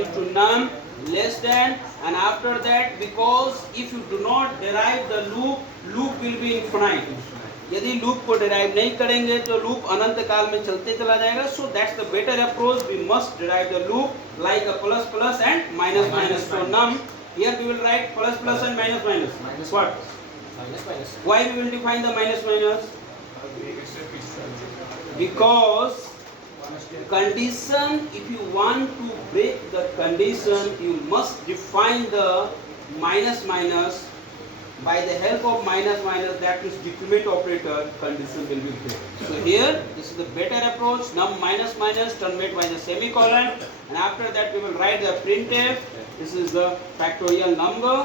into num less than, and after that, because if you do not derive the loop will be infinite. यदि loop को derive नहीं करेंगे तो loop अनंत काल में चलते चला जाएगा. So that's the better approach. We must derive the loop like a plus plus and minus minus. So num here we will write plus plus and minus minus. What? Minus minus. Why we will define the minus minus? Because condition, if you want to break the condition, you must define the minus minus. By the help of minus minus, that is decrement operator, condition will be broken. So here, this is the better approach. Num minus minus terminate by the semicolon, and after that we will write the printf. This is the factorial number,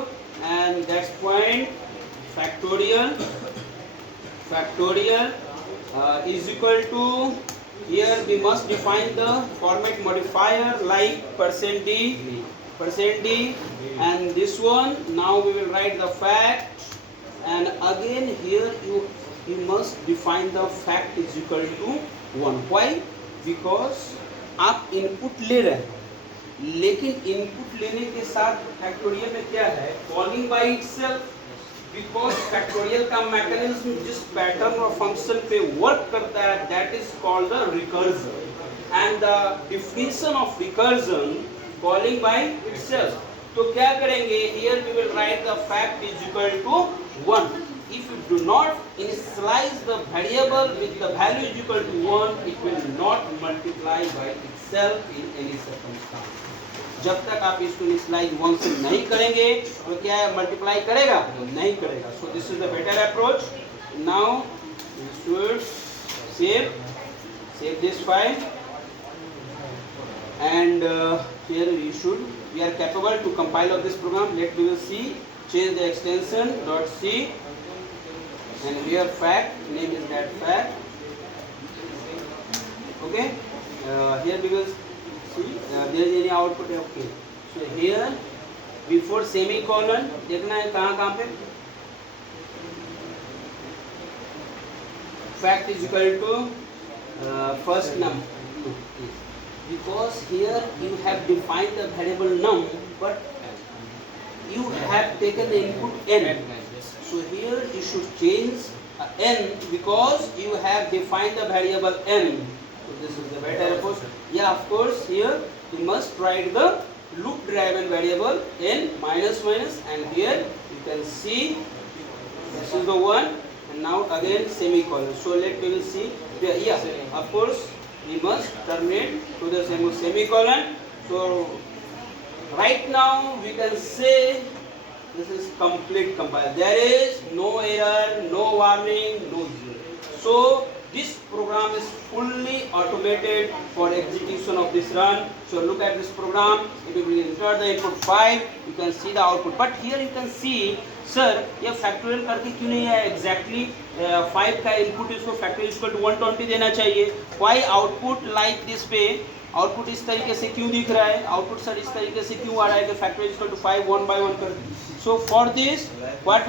and that's point factorial is equal to, here we must define the format modifier like %d, and this one. Now we will write the fact, and again here you must define the fact is equal to 1. Why? Because आप input ले रहे हैं, लेकिन input लेने के साथ factorial में क्या है, calling by itself. Because factorial का मैकेनिज्म जिस पैटर्न और फंक्शन पे वर्क करता है, that is called the recursion. And the definition of recursion, calling by itself. तो क्या करेंगे, here we will write the fact is equal to 1. If you do not initialize the variable with the value is equal to 1, it will not multiply by itself in any circumstance. जब तक आप इसको initialise 1 से नहीं करेंगे तो क्या है, मल्टीप्लाई करेगा? नहीं करेगा. So this is the better approach. Now we should save this file, and here we are capable to compile of this program. Let me see, change the extension .c, and here fact name is that fact. Okay, here we will see there is any output. Okay, so here before semicolon देखना है कहाँ पे fact is equal to first num, because here you have defined the variable num, but you have taken the input n. So here you should change n, because you have defined the variable n. So this is the better approach. Yeah, of course here you must write the loop driven variable n minus minus, and here you can see this is the one, and now again semicolon. So let me see. Yeah, of course we must terminate to the semicolon. So right now we can say this is complete compile. There is no error, no warning, no zero. So this program is fully automated for execution of this run. So look at this program. If you will enter the input 5, you can see the output. But here you can see, sir, ये factorial करके क्यों नहीं है exactly 5 का input इसको factorial equal to 120 देना चाहिए. Why output like this पे आउटपुट इस तरीके से क्यों दिख रहा है, आउटपुट सर इस तरीके से क्यों आ रहा है कि फैक्टोरियल इक्वल टू 5 1 by 1 कर. So for this what